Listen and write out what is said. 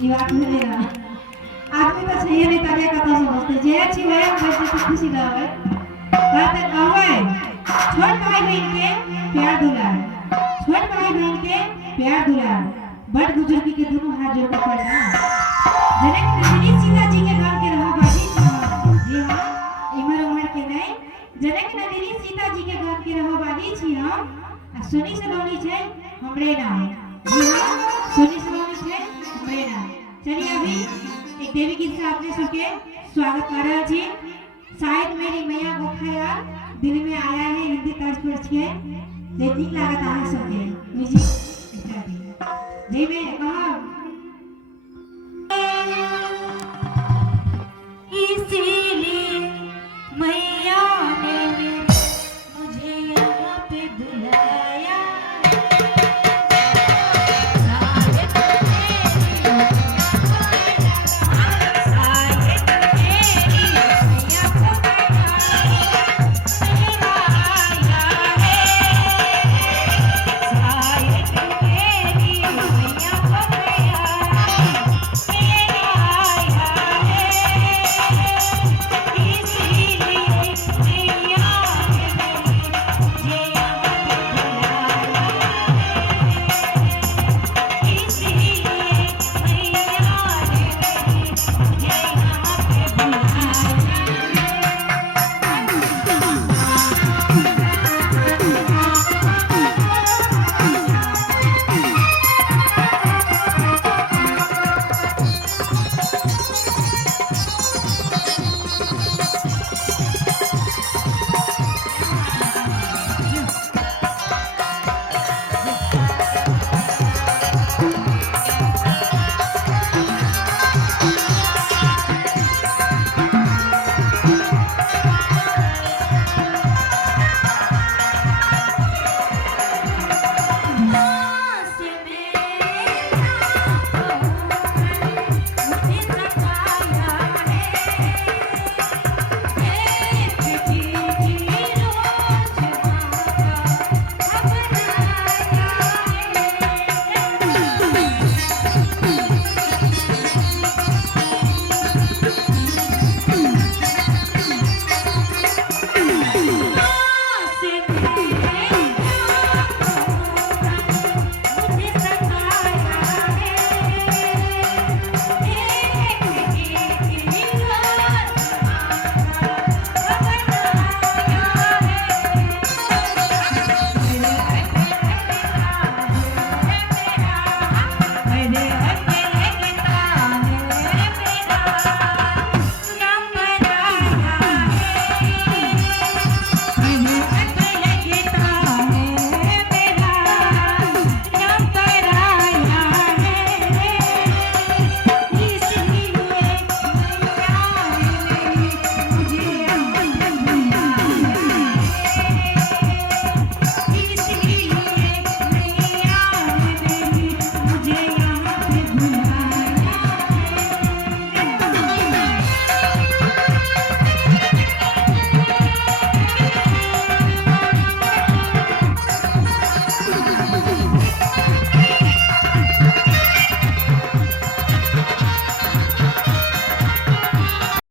ये बात है ना आदमी तो चाहिए नहीं ताकि कथा समझते जे छी वह हम तो खुशी ना है कहते आवे छोट भाई बहन के प्यार दुलार छोट भाई बहन के प्यार दुलार बड़ बुजुर्ग के दोनों हाथ जोड़ कर पड़ना जनक नंदिनी सीता जी के गांव के रहा बाजी जी हां इमर उमर के नहीं जनक नंदिनी सीता जी के गांव के रहा बाजी छी हम सुनी सलोनी छे हमरे नाम जी हां सुनी सलोनी छे हमरे नाम चलिए अभी एक देवी गीत से आपने सबके स्वागत कर रहा जी शायद मेरी मैया को ख्याल दिल में आया है हिंदी तर्ज पर के लेकिन लागत है सबके म्यूजिक स्टार्ट जी मैं कहा